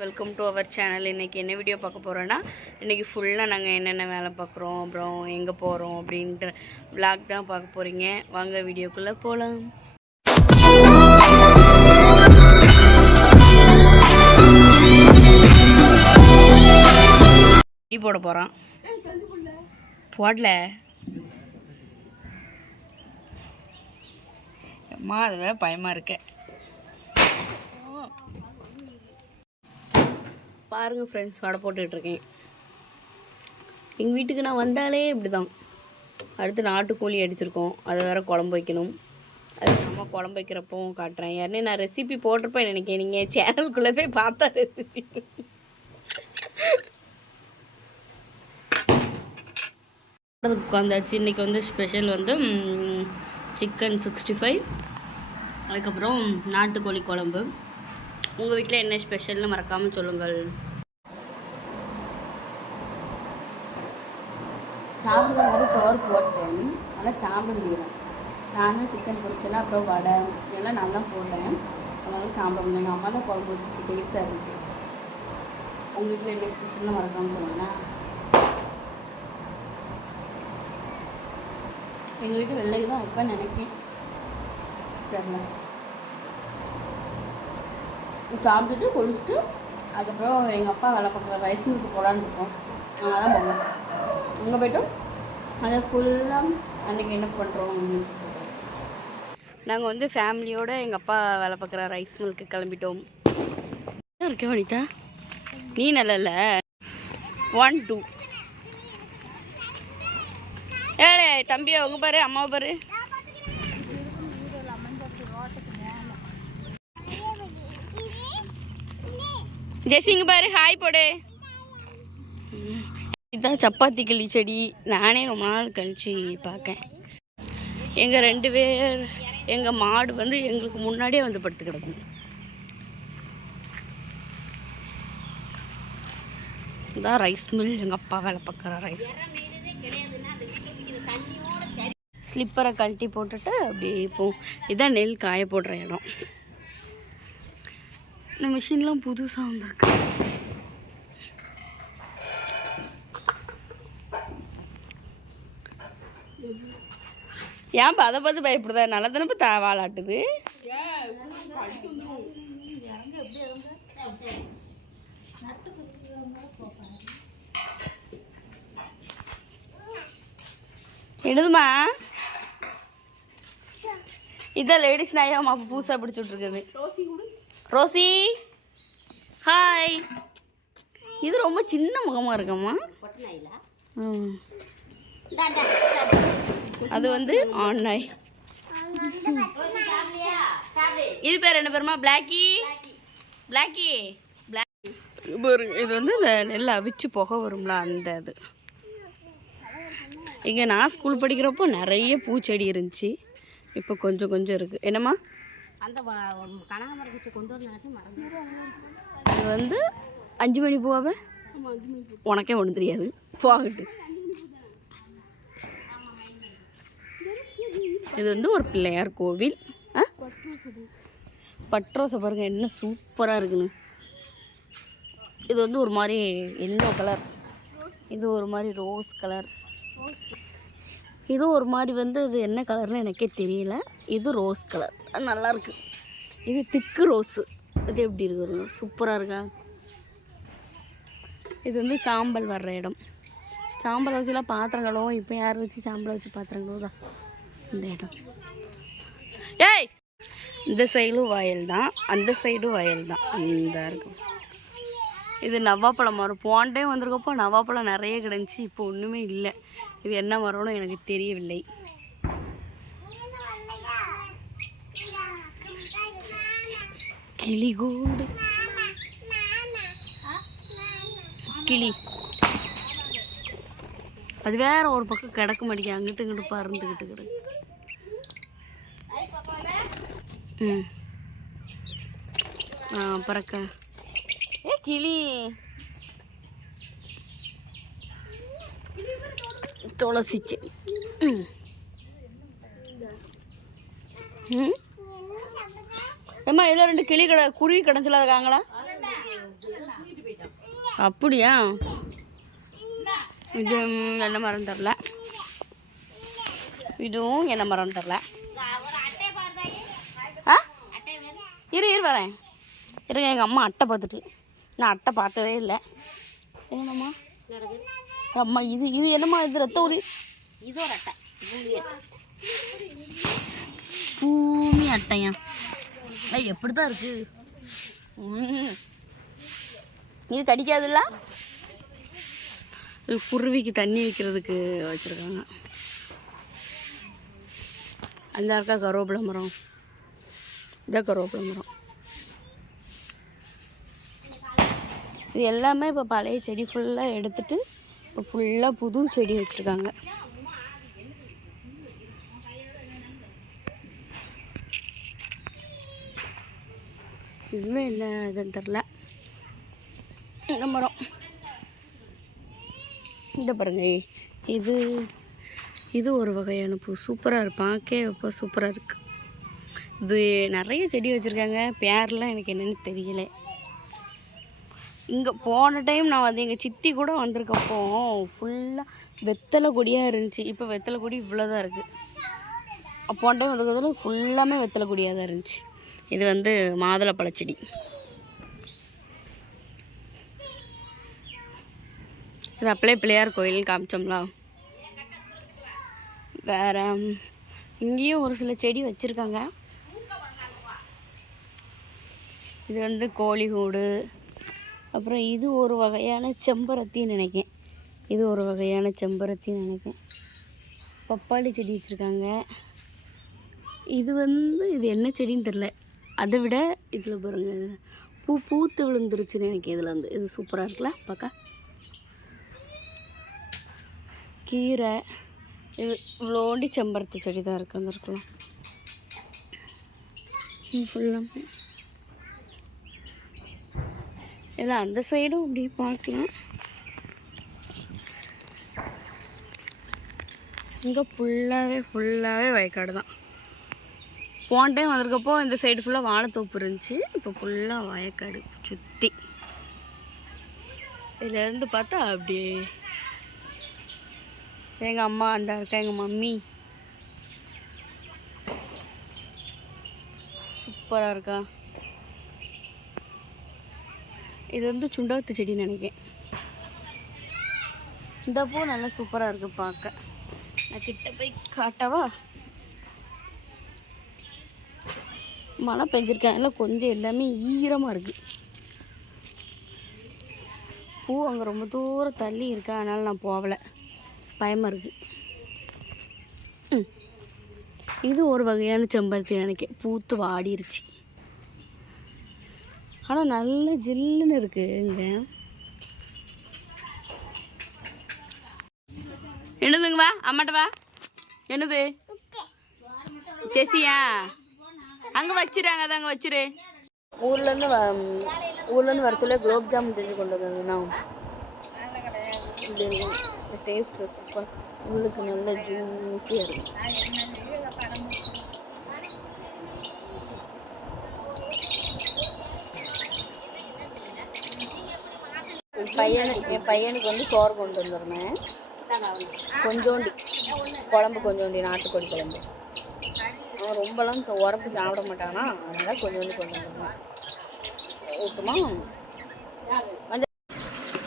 Welcome to our channel. இன்றைக்கி என்ன video பார்க்க போகிறோன்னா, இன்றைக்கி ஃபுல்லாக நாங்கள் என்னென்ன வேலை பார்க்குறோம், அப்புறம் எங்கே போகிறோம் அப்படின்ற விளாக் தான் பார்க்க போகிறீங்க. வாங்க வீடியோக்குள்ளே போகலாம். டீ போட போகிறான். போடல அம்மா, அது வேறு பயமாக இருக்கு. பாருங்கள் ஃப்ரெண்ட்ஸ், வடை போட்டுட்ருக்கேன். எங்கள் வீட்டுக்கு நான் வந்தாலே இப்படி தான். அடுத்து நாட்டுக்கோழி அடிச்சிருக்கோம், அதை வேறு குழம்பு வைக்கணும். அது நம்ம குழம்பு வைக்கிறப்போ காட்டுறேன். யாருன்னே நான் ரெசிபி போட்டிருப்பேன் நினைக்கிறேன். நீங்கள் சேனலுக்குள்ளே போய் பார்த்தா ரெசிபி. உட்காந்தாச்சு. இன்றைக்கி வந்து ஸ்பெஷல் வந்து சிக்கன் 65, அதுக்கப்புறம் நாட்டுக்கோழி குழம்பு. உங்கள் வீட்டில் என்ன ஸ்பெஷல்னு மறக்காமல் சொல்லுங்கள். சாப்பிட்ற மாதிரி சோறு போட்டேன், ஆனால் சாப்பிட முடியல. நான் தான் சிக்கன் பொரிச்சேன்னா, அப்புறம் வடை எல்லாம் நான் தான் போட்டேன், அதனால சாப்பிட முடியல. எங்கள் அம்மா தான் குழம்பு வச்சு டேஸ்ட்டாக இருந்துச்சு. உங்கள் வீட்டில் என்ன ஸ்பெஷல்னு மறக்காமல் சொல்லுங்கன்னா. எங்கள் வீட்டு வெள்ளைக்கு தான் வைப்பேன் நினைக்கிறேன், தெரியல. சாப்பிட்டுட்டு குளிச்சுட்டு அதுக்கப்புறம் எங்கள் அப்பா வேலை பார்க்குற ரைஸ் மில்க்கு போகலான்னு இருக்கோம். நாங்கள் தான் போவோம். அங்கே போய்ட்டோம் அதை ஃபுல்லாக அன்றைக்கி என்ன பண்ணுறோம் அப்படின்னு சொல்லிட்டு நாங்கள் வந்து ஃபேமிலியோடு எங்கள் அப்பா வேலை பார்க்குற ரைஸ் மில்க்கு கிளம்பிட்டோம். இருக்க வனிதா, நீ நல்லா இல்லை. 1 2 ஏழே தம்பியை உங்க பாரு, அம்மாவை பாரு. ஜெசிங்க பாரு, ஹாய் போடு. இதுதான் சப்பாத்தி கிளி செடி. நானே ரொம்ப நாள் கழிச்சு பார்க்கேன். எங்கள் 2 பேர், எங்கள் மாடு வந்து எங்களுக்கு முன்னாடியே வந்து படுத்து கிடக்கும். இதான் ரைஸ் மில், எங்கள் அப்பா வேலை பார்க்குற ரைஸ். ஸ்லிப்பரை கழட்டி போட்டுட்டு அப்படியே இப்போ இதான் நெல் காய போடுற இடம். இந்த மிஷின்லாம் புதுசாக வந்திருக்கு. ஏன் அதை பார்த்து பயப்படுதா? நல்ல தானே வாழாட்டுது. என்னதுமா? இதான் லேடிஸ் நாயாமா புதுசாக பிடிச்சி விட்ருக்குது. Rousey hi. இது ரொம்ப சின்ன முகமாக இருக்கம்மா. அது வந்து ஆண் நாய். இது பேர் என்ன பேருமா? பிளாக்கி. Blackie Blackie. இது வந்து இந்த நெல் அவிச்சு புகை வரும்ல, அந்த இது. இங்கே நான் ஸ்கூல் படிக்கிறப்போ நிறைய பூச்செடி இருந்துச்சு, இப்போ கொஞ்சம் கொஞ்சம் இருக்குது. என்னம்மா? அந்த கனகாமரத்தை கொண்டு வந்து இது வந்து 5 மணி பூவாவே. உனக்கே ஒன்றும் தெரியாது, போகட்டு. இது வந்து ஒரு பிள்ளையார் கோவில். பட்ரோஸை பாருங்க என்ன சூப்பராக இருக்குன்னு. இது வந்து ஒரு மாதிரி எல்லோ கலர், இது ஒரு மாதிரி ரோஸ் கலர், இது ஒரு மாதிரி வந்து இது என்ன கலர்னு எனக்கே தெரியல. இது ரோஸ் கலர், நல்லாயிருக்கு. இது திக்கு ரோஸு. இது எப்படி இருக்கு? சூப்பராக இருக்கா? இது வந்து சாம்பல் வர்ற இடம். சாம்பலை வச்சுலாம் பாத்திரங்களும். இப்போ யார் வச்சு சாம்பலை வச்சு பாத்திரங்களும் தான் இந்த இடம். ஏய், இந்த சைடும் வயல் தான், அந்த சைடும் வயல் தான். இந்த இருக்கும். இது நவாப்பழம் மரம். போன டைம் வந்திருக்கப்போ நவாப்பழம் நிறைய கிடந்துச்சு, இப்போ ஒன்றுமே இல்லை. இது என்ன மரம்னு எனக்கு தெரியவில்லை. கிளிகூடு கிளி அது வேற ஒரு பக்கம் கிடக்க மாட்டேங்க, அங்கிட்டு இங்கிட்டு பறந்துக்கிட்டு கிடக்கு. பறக்க. கிளி துளசி செடி. ஏம்மா இதில் 2 கிளி குருவி கிடச்சில இருக்காங்களா? அப்படியா? இது என்ன மரம் தரல, இதுவும் என்ன மரம் தரல. ஆ இரு வரேன் இருங்க. எங்கள் அம்மா அட்டை பார்த்துட்டு, நான் அட்டை பார்த்ததே இல்லை. என்னம்மா அம்மா இது இது என்னம்மா இது ரத்த உரி? இது ஒரு அட்டை, பூமி அட்டையா? எப்படி தான் இருக்கு? இது கடிக்காதுல்ல? இது குருவிக்கு தண்ணி வைக்கிறதுக்கு வச்சுருக்காங்க. அந்த இருக்கா கருவேப்பிலை மரம், இதான் கருவேப்பிலை மரம். இது எல்லாமே இப்போ பழைய செடி ஃபுல்லாக எடுத்துட்டு இப்போ ஃபுல்லாக புது செடி வச்சுருக்காங்க. இதுவுமே என்ன இதுன்னு தெரில. இந்த மரம் இந்த பாருங்க, இது இது ஒரு வகையான பூ, சூப்பராக இருப்பான். இப்போ சூப்பராக இருக்குது. இது நிறைய செடி வச்சுருக்காங்க, பேர்லாம் எனக்கு என்னென்னு தெரியல. இங்கே போன டைம் நான் வந்து எங்கள் சித்தி கூட வந்திருக்கப்போ ஃபுல்லாக வெத்தலை கொடியாக இருந்துச்சு. இப்போ வெத்தலை கொடி இவ்வளோ தான் இருக்குது. போன டைம் வந்ததுல ஃபுல்லாமே வெத்தலை கொடியாக தான் இருந்துச்சு. இது வந்து மாதுளப்பழச்செடி. இது அப்படியே பிள்ளையார் கோயில் காமிச்சோம்ல. வேறு இங்கேயும் ஒரு சில செடி வச்சுருக்காங்க. இது வந்து கோழிக்கூடு. அப்புறம் இது ஒரு வகையான செம்பருத்தின்னு நினைக்கிறேன். இது ஒரு வகையான செம்பருத்தின்னு நினைக்கிறேன். பப்பாளி செடி வச்சுருக்காங்க. இது வந்து இது என்ன செடின்னு தெரில. அதை விட இதில் பாருங்க, பூ பூத்து விழுந்துருச்சுன்னு எனக்கு. இதில் வந்து இது சூப்பராக இருக்குல்ல பார்க்க. கீரை, இது இவ்வளோண்டி செம்பருத்தி செடி தான் இருக்குது. அந்த இருக்கலாம் ஃபுல்லாக. இதில் அந்த சைடும் அப்படியே பார்க்கலாம். இங்கே ஃபுல்லாகவே வயக்காடு தான். போன டைம் வந்திருக்கப்போ இந்த சைடு ஃபுல்லாக வாழைத்தோப்பு இருந்துச்சு. இப்போ ஃபுல்லாக வயக்காடு சுற்றி. இதிலேருந்து பார்த்தா அப்படியே எங்கள் அம்மா அந்த இருக்கா, எங்கள் மம்மி சூப்பராக இருக்கா. இது வந்து சுண்டகத்து செடின்னு நினைக்கிறேன். இந்த பூ நல்லா சூப்பராக இருக்குது பார்க்க. நான் கிட்ட போய் காட்டவா? மழை பெஞ்சிருக்கனால கொஞ்சம் எல்லாமே ஈரமாக இருக்குது. பூ அங்கே ரொம்ப தூரம் தள்ளி இருக்கா, அதனால் நான் போகலை, பயமாக இருக்குது. இது ஒரு வகையான செம்பருத்தி நினைக்கிறேன். பூத்து வாடிருச்சு. ஆனால் நல்ல ஜில்லுன்னு இருக்குது இங்கே. என்னதுங்க வா, அம்மாட்ட வா. என்னது செசியா? அங்கே வச்சிடாங்க, அதை அங்கே வச்சிரு. ஊர்லேருந்து வர சொல்ல குலோப் ஜாமுன் செஞ்சு கொண்டு வந்ததுண்ணா. Taste super. உங்களுக்கு நல்ல ஜூஸியாக இருக்கும். என் பையனுக்கு வந்து சோறு கொண்டு வந்துருந்தேன். கொஞ்சோண்டி குழம்பு, கொஞ்சோண்டி நாட்டுக்கோழி குழம்பு. அவன் ரொம்பலாம் உரப்பு சாப்பிட மாட்டானா, அதனால் கொஞ்சோண்டி கொண்டு வந்துருந்தேன். ஊற்றுமா வந்து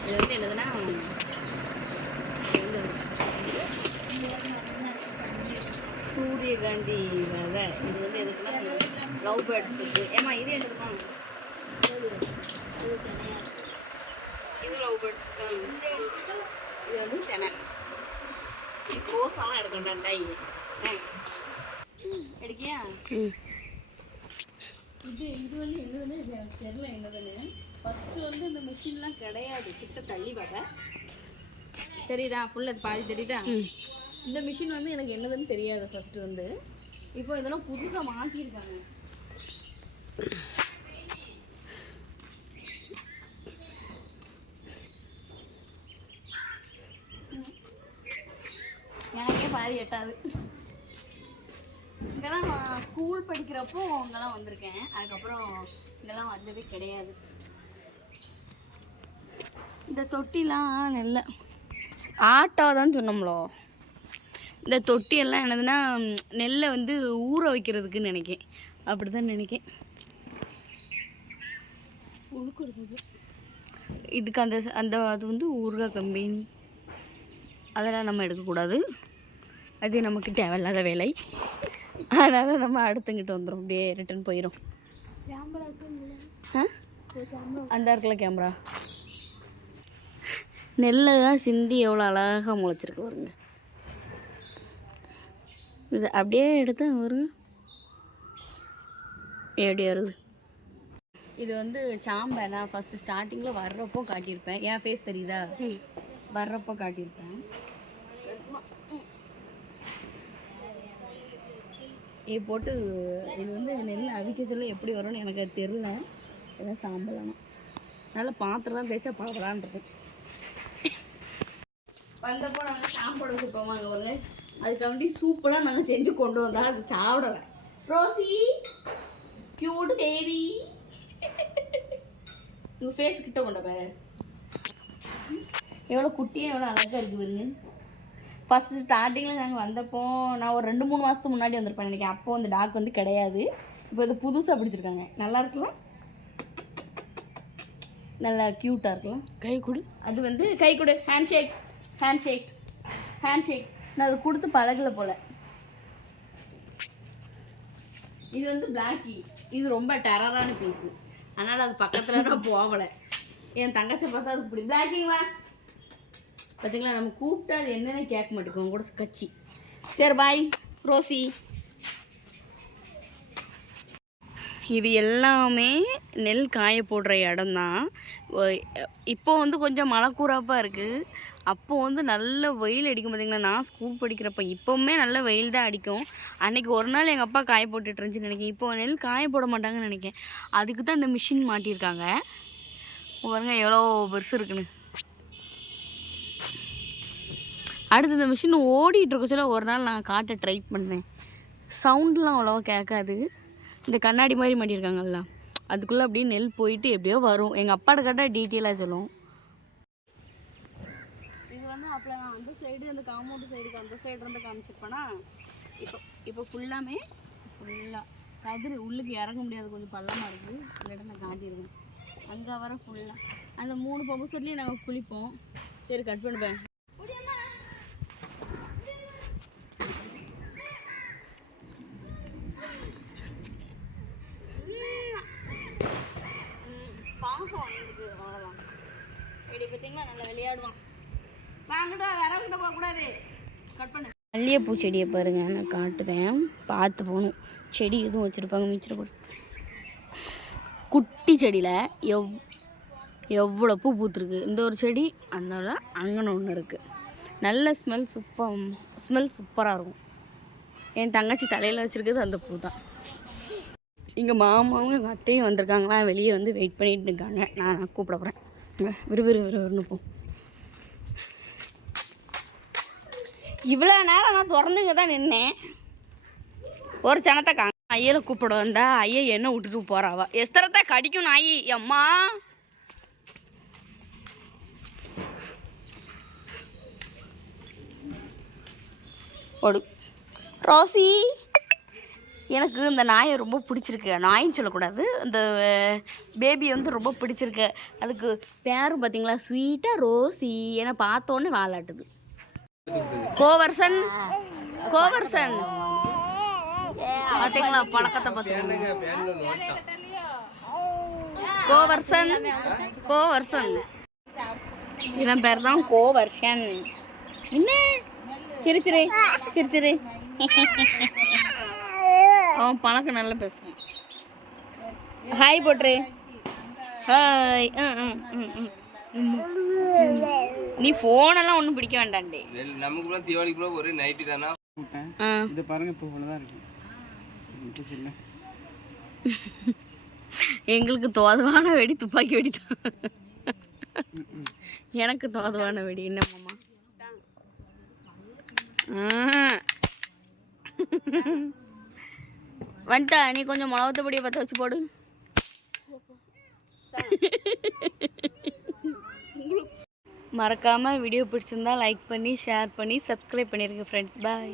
இது வந்து என்னதுன்னா, சூரியகாந்தி விதை. இது வந்து எதுக்குன்னா லவ் பேர்ட்ஸுக்கு. ஏமா இது என்னதுமா? இது லவ் பேர்ட்ஸுக்கு. இது வந்து தெனை. கோஸெல்லாம் எடுக்கண்டாண்டா. எடுக்கியா? இது வந்து என்னதுன்னு தெரில. என்னதுன்னு ஃபஸ்ட்டு வந்து இந்த மிஷின்லாம் கிடையாது. கிட்ட தள்ளி வர தெரியுதா? ஃபுல்லாக பாதி தெரியுதா? இந்த மிஷின் வந்து எனக்கு என்னதுன்னு தெரியாது ஃபஸ்ட்டு வந்து. இப்போ இதெல்லாம் புதுசாக மாற்றிருக்காங்க. எனக்கே பாதி எட்டாது. இங்கெல்லாம் ஸ்கூல் படிக்கிறப்போ இங்கெல்லாம் வந்திருக்கேன். அதுக்கப்புறம் இங்கெல்லாம் வந்ததே கிடையாது. இந்த தொட்டிலாம் நெல்லை ஆட்டாதான்னு சொன்னோம்லோ. இந்த தொட்டியெல்லாம் என்னதுன்னா நெல்லை வந்து ஊற வைக்கிறதுக்குன்னு நினைக்கேன். அப்படி தான் நினைக்கேன். இதுக்கு அந்த அந்த அது வந்து ஊறுகாய் கம்பெனி அதெல்லாம் நம்ம எடுக்கக்கூடாது. அது நமக்கு தேவையில்லாத வேலை. அதனால் நம்ம அடுத்துங்கிட்டு வந்துடும். அப்படியே ரிட்டன் போயிடும். அந்த இடத்துல கேமரா நெல்லெல்லாம் சிந்தி எவ்வளோ அழகாக முளைச்சிருக்கு வருங்க. இது அப்படியே எடுத்து வருங்க எப்படி வருது. இது வந்து சாம்பை நான் ஃபஸ்ட்டு ஸ்டார்டிங்கில் வர்றப்போ காட்டியிருப்பேன். என் ஃபேஸ் தெரியுதா? வர்றப்போ காட்டியிருப்பேன். இது போட்டு இது வந்து நெல் அவிக்க சொல்ல எப்படி வரும்னு எனக்கு அது தெரில. எதாவது சாம்பலானா நல்லா பாத்திரம்லாம் தேய்ச்சா பழப்படான்னு இருக்கும். வந்தப்போ நாங்கள் சாப்பாடு வச்சுப்போம். அங்கே வரல அதுக்காண்டி சூப்பெல்லாம் நாங்கள் செஞ்சு கொண்டு வந்தால் அது சாப்பிடலை. ரோசி க்யூட் பேபி உங்கள் ஃபேஸ் கிட்ட கொண்ட பாரு எவ்வளோ குட்டியாக எவ்வளோ அழகாக இருக்குது பாருங்க. ஃபஸ்ட்டு ஸ்டார்டிங்கில் நாங்கள் வந்தப்போ நான் ஒரு 2-3 மாதத்துக்கு முன்னாடி வந்திருப்பேன் நினைக்கிறேன். அப்போது அந்த டாக் வந்து கிடையாது. இப்போ இது புதுசாக பிடிச்சிருக்காங்க. நல்லா இருக்கலாம், நல்லா க்யூட்டாக இருக்கலாம். கை கொடு. அது வந்து கை கொடு. Hand shake hand shake hand shake. நான் அதை கொடுத்து பழகலை போல். இது வந்து பிளாக்கி. இது ரொம்ப டெரரான பீஸு. அதனால் அது பக்கத்தில் நான் போகலை. என் தங்கச்சி பார்த்தா அது இப்படி பிளாக்கிங்களா பார்த்தீங்களா? நம்ம கூப்பிட்டா அது என்னென்ன கேட்க மாட்டேங்குவோம் கூட கட்சி. சரி பாய் ரோசி. இது எல்லாமே நெல் காய போடுற இடம்தான். இப்போ வந்து கொஞ்சம் மழை கூறாப்பாக இருக்குது. அப்போது வந்து நல்ல வெயில் அடிக்கும் பார்த்தீங்களா? நான் ஸ்கூல் படிக்கிறப்ப இப்போவுமே நல்ல வெயில் தான் அடிக்கும். அன்றைக்கி ஒரு நாள் எங்கள் அப்பா காய போட்டுட்டு இருந்துச்சுன்னு நினைக்கிறேன். இப்போ நெல் காய போட மாட்டாங்கன்னு நினைக்கிறேன். அதுக்கு தான் இந்த மிஷின் மாட்டியிருக்காங்க. பாருங்க எவ்வளோ பெருசு இருக்குன்னு. அடுத்து இந்த மிஷின் ஓடிட்டு இருக்க சொல்ல ஒரு நாள் நான் காட்ட ட்ரை பண்ணேன். சவுண்ட்லாம் அவ்வளோவா கேட்காது. இந்த கண்ணாடி மாதிரி மாட்டியிருக்காங்கல்ல அதுக்குள்ளே அப்படியே நெல் போயிட்டு எப்படியோ வரும். எங்கள் அப்பாட்ட கேட்டால் டீட்டெயிலாக சொல்லும். இது வந்து அப்போ நான் அந்த சைடு அந்த காம்பவுண்டு சைடுக்கு அந்த சைடு இருந்து காமிச்சிருப்பேன்னா இப்போ ஃபுல்லாக கதிர் உள்ளுக்கு இறங்க முடியாது. கொஞ்சம் பள்ளமாக இருக்குது. இந்த இடம் நான் காட்டிடுவேன். அங்கே வர ஃபுல்லாக அந்த 3 பம்பு செட்லேயும் நாங்கள் குளிப்போம். சரி கட் பண்ணுவேன். பாசம் எங்களுக்கு அவ்வளோதான். செடி பார்த்தீங்களா நல்லா விளையாடுவான். வாங்கடா வரவங்கிட்ட போகக்கூடாது. கட் பண்ணு. மல்லிகைப்பூ செடியை பாருங்க நான் காட்டுறேன். பார்த்து போகணும். செடி எதுவும் வச்சுருப்பாங்க மிச்சிருப்ப. குட்டி செடியில் எவ்வளோ பூ பூத்துருக்கு. இந்த ஒரு செடி அதோட அங்கன ஒன்று இருக்குது. நல்ல ஸ்மெல் சூப்பராக இருக்கும். என் தங்கச்சி தலையில் வச்சுருக்குது அந்த பூ தான். எங்கள் மாமாவும் எங்கள் அத்தையும் வந்திருக்காங்களா வெளியே வந்து வெயிட் பண்ணிட்டு இருக்காங்க. நான் கூப்பிட போகிறேன். விறுவிறுன்னு போ. இவ்வளோ நேரம் நான் திறந்துங்க தான் நின்னேன். ஒரு சனத்தை காங்க. ஐயரை கூப்பிட வந்தா ஐயா என்ன விட்டுட்டு போகிறாவா? எஸ்தரத்தை கடிக்கும் நாயி. அம்மா ஓடு. ரோசி எனக்கு இந்த நாயை ரொம்ப பிடிச்சிருக்கு. நாயின்னு சொல்லக்கூடாது, இந்த பேபி வந்து ரொம்ப பிடிச்சிருக்கு. அதுக்கு பேரும் பார்த்தீங்களா ஸ்வீட்டாக ரோசி. ஏன்னா பார்த்தோன்னே வாலாட்டுது. கோவர்சன் பார்த்தீங்களா பழக்கத்தை பார்த்தீங்க. கோவர்சன் இதன் பேர் தான் கோவர்ஷன். என்ன சிரிச்சிரு அவன் பணக்கு நல்லா பேசுவான். ஹாய் போட்ரு. ஹாய். நீ ஃபோனெல்லாம் ஒன்றும் பிடிக்க வேண்டாண்டே. நமக்குலாம் தீபாவளிக்குள்ள ஒரு நைட்டி தானா. இது பாருங்க இப்போ இவ்வளோதான் இருக்கு. எங்களுக்கு தோதுவான வெடி துப்பாக்கி வெடி தான். எனக்கு தோதுவான வெடி என்ன மாமா? வந்துட்டா நீ கொஞ்சம் மிளகத்து பொடியை பற்ற வச்சு போடு. மறக்காமல் வீடியோ பிடிச்சிருந்தா லைக் பண்ணி ஷேர் பண்ணி சப்ஸ்கிரைப் பண்ணிடுங்க ஃப்ரெண்ட்ஸ். பாய்.